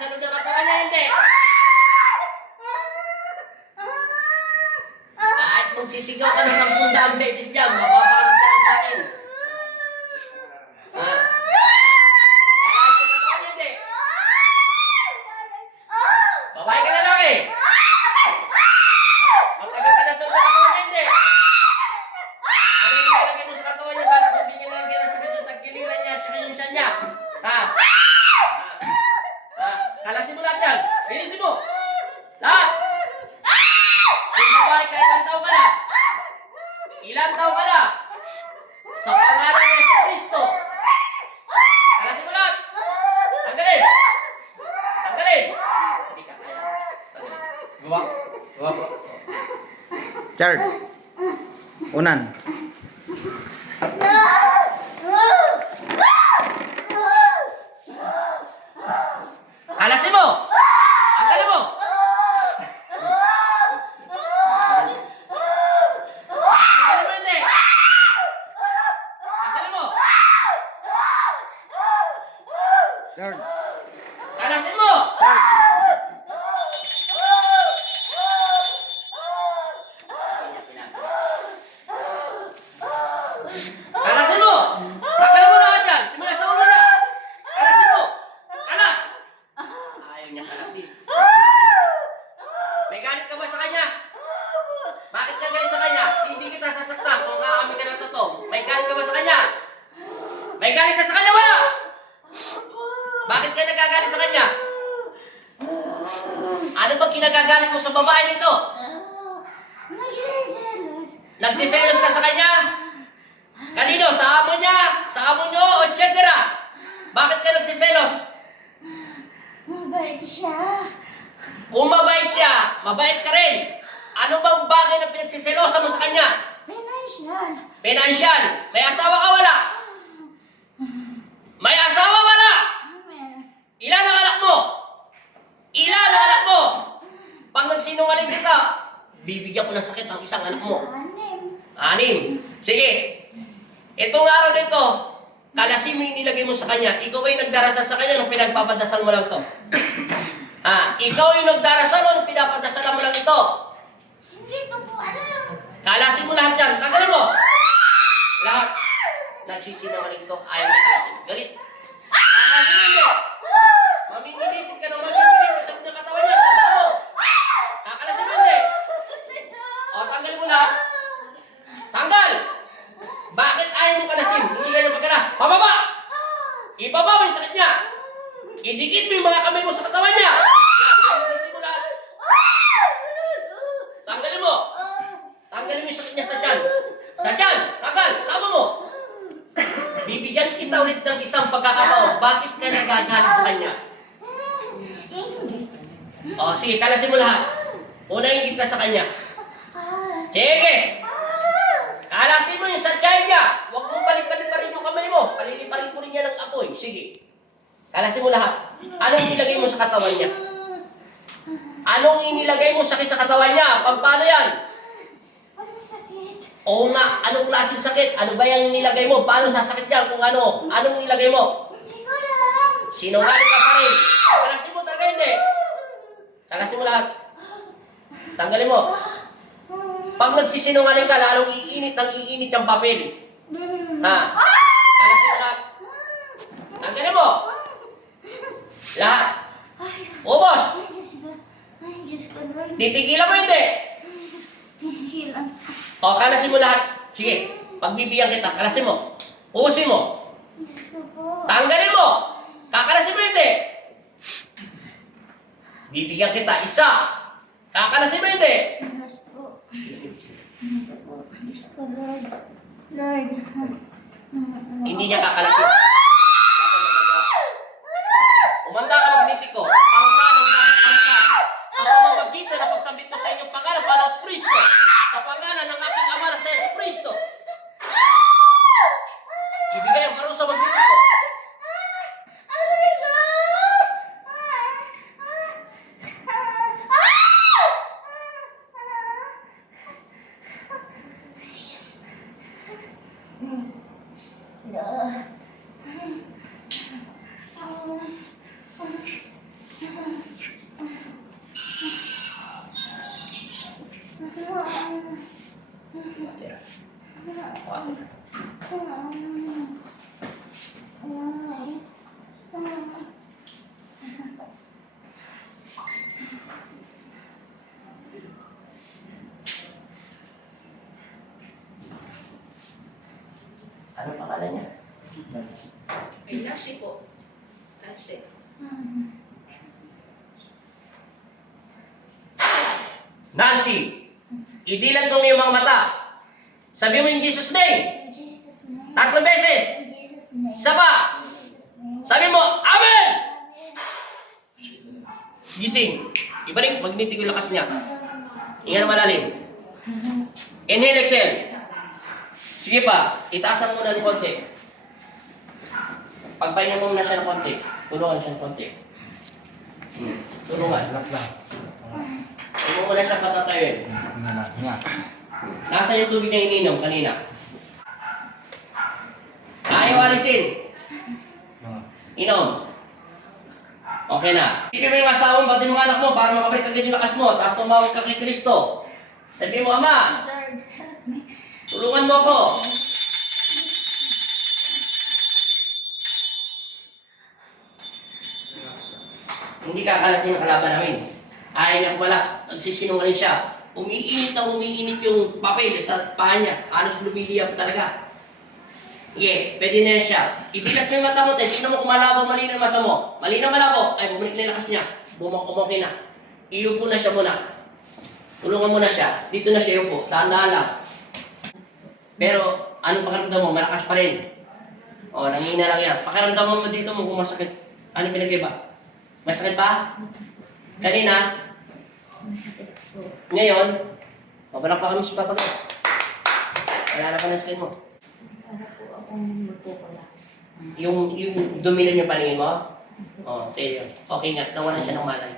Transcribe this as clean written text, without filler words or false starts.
Magkakasalod ng katawan niya, hindi. Kahit kung sisigaw ka na 10,000 beses dyan, mapapagod ka sa akin. Ha? Lakas ng katawan niya, hindi. Babae ka na lang eh. Magtagal ka na sa mga katawan niya, hindi. Ano yung nalagay mo sa katawan niya? Bakit mo binilagay na sa ganun tagkiliran niya at saka yung tiyan niya? Ha? Kalasin mo lahat yan. Bilisin mo. Lahat. Kung babae ka, ilang taon ka na? Ilang taon ka na? Sa pangalan ni Yesu Cristo. Kalasin mo lahat. Tanggalin. Tanggalin. Hindi ka kaya. Gawa. Gawa po. Chard. Unan. Kalasin mo. Tanggalin mo. Tanggalin mo hindi. Tanggalin mo. Chard. Kalasin mo. Kalasin mo. Tanggalin mo lahat yan. Simula sa ulo na. Kalasin mo. Kalas. Ayaw niya kalasin. May galit ka ba sa kanya? Bakit ka galit sa kanya? Hindi kita sasaktan kung kaamin ka na totoo. May galit ka ba sa kanya? May galit ka sa kanya, wala? Bakit ka nagagalit sa kanya? Ano bang kinagagalit mo sa babae nito? Nagsiselos. Nagsiselos ka sa kanya? Kanino? Sa amo niya? Sa amo niyo? O etc. Bakit ka nagsiselos? Mabait siya. Kung mabait siya, mabait ka rin. Ano bang bagay na pinagsiselosa mo sa kanya? Financial. Financial. May asawa ka, wala? May asawa, wala? Ilan ang anak mo? Ilan ang anak mo? Pag nagsinungaling kita, bibigyan ko ng sakit ang isang anak mo. 6. Sige. Itong araw nito, kalasin mo yung nilagay mo sa kanya. Ikaw ay nagdarasal sa kanya nung pinagpapadasal mo lang to. Ikaw ay nagdarasal nung pinapadasal mo lang ito. Hindi ko po alam. Kalasin mo lahat yan. Tanggalin mo. Lahat. Nagsisinungaling to. Ayaw na kalasin. Galit. Kalasin mo hindi. Mamimilipit ka nung mamimilipit sa mga katawan niya. Tandaan mo. Kakalasin mo hindi. O, tanggalin mo lahat. Tanggal! Bakit ayaw mo kalasin? Hindi ka niya pagkalas. Pababa! Ibaba mo yung sakit niya. Idikit mo yung mga kamay mo sa katawan niya. Yan, kalasin mo lahat. Tanggalin mo. Tanggalin mo yung sakit niya sa tiyan. Sa tiyan! Tanggal! Tama mo! Bibigyan kita ulit ng isang pagkakataon. Bakit ka nagagalit sa kanya? O, sige, kalasin mo lahat. Unahin kita sa kanya. Sige! Kalasin mo yung sadyay niya. Huwag mong balik-balik pa rin yung kamay mo. Paliliparin ko rin niya ng apoy. Sige. Kalasin mo lahat. Anong inilagay mo sa katawan niya? Anong inilagay mo sakit sa katawan niya? Paano yan? Sakit. Oo nga, anong klaseng sakit? Ano ba yung nilagay mo? Paano sasakit yan? Kung ano? Anong nilagay mo? Hindi ko alam. Sinungaling ka pa rin. Kalasin mo talaga hindi. Kalasin mo lahat. Tanggalin mo. Pag nagsisinungaling ka, lalong iinit ng iinit yung papel. Kalasin mo lahat. Tanggalin mo. Lahat. Ubos. Ay, Diyos ko, Lord. Titigilan mo hindi. Hihilang. O, kalasin mo lahat. Sige, pagbibigyan kita, kalasin mo. Ubusin mo. Diyos ko po. Tanggalin mo. Kakalasin mo hindi. Bibigyan kita, isa. Kakalasin mo hindi. Diyos po. Diyos ko, Lord. Lord. Hindi niya kakalasin. Wala kang magagawa. Umanda ka magnitiko. Parusahan ang bakit parusahan. Sa pamamagitan na pagsambit mo sa inyong pangalan, Panginoon Kristo. Sa pangalan ng aking ama na sa Yesu Kristo. Ibigay ang parusa magnitiko. Taxi po. Taxi. Nancy, idilat mo yung mga mata. Sabi mo in Jesus' name. In Jesus' name. 3 beses. In Jesus' name. Isa pa. In Jesus' name. Sabi mo, Amen! Amen. Gising. Ibalik, magnetic yung lakas niya. Ingat malalim. Inhale, exhale. Sige pa, itaasan mo na ng konti. Pagpahinga mo na siya ng konti. Tulungan siya ng konti. Tulungan. Relax lang. Huwag mo muna siya patatayuin. Hinga. Nasaan yung tubig na ininom kanina? Ayaw alisin. Inom. Okay na. Isipin mo yung asawa mo, pati yung mga anak mo para makabalik agad yung lakas mo. Tapos tumawag ka kay Kristo. Sabi mo, Ama, Lord, help me. tulungan mo ako. Hindi kakalasin ang kalaban namin. Ayaw niya kumalas. Nagsisinungaling siya. Umiinit na umiinit yung papel sa paa niya. Halos lumiliyap talaga. Sige, pwede na yan siya. Idilat mo yung mata mo, tayo. Tignan mo kung malabo, malinaw yung mata mo. Malinaw, malabo. Ay, bumalik na yung lakas niya. Bumaki na. Iupo na siya muna. Tulungan mo na siya. Dito na siya iupo. Dahan-dahan lang. Pero, anong pakiramdam mo? Malakas pa rin. O, nangina lang yan. Pakiramdam mo dito mo kung masakit. Ano pinag-iba? Masakit pa? Kanina? Masakit po. Ngayon? Mabalak pa kami sa papagat. Wala na pa na skin mo. Para po akong magpo-collapse. Yung dominan yung paningin mo? Oh, okay yun. Okay nga, nawalan siya ng malay.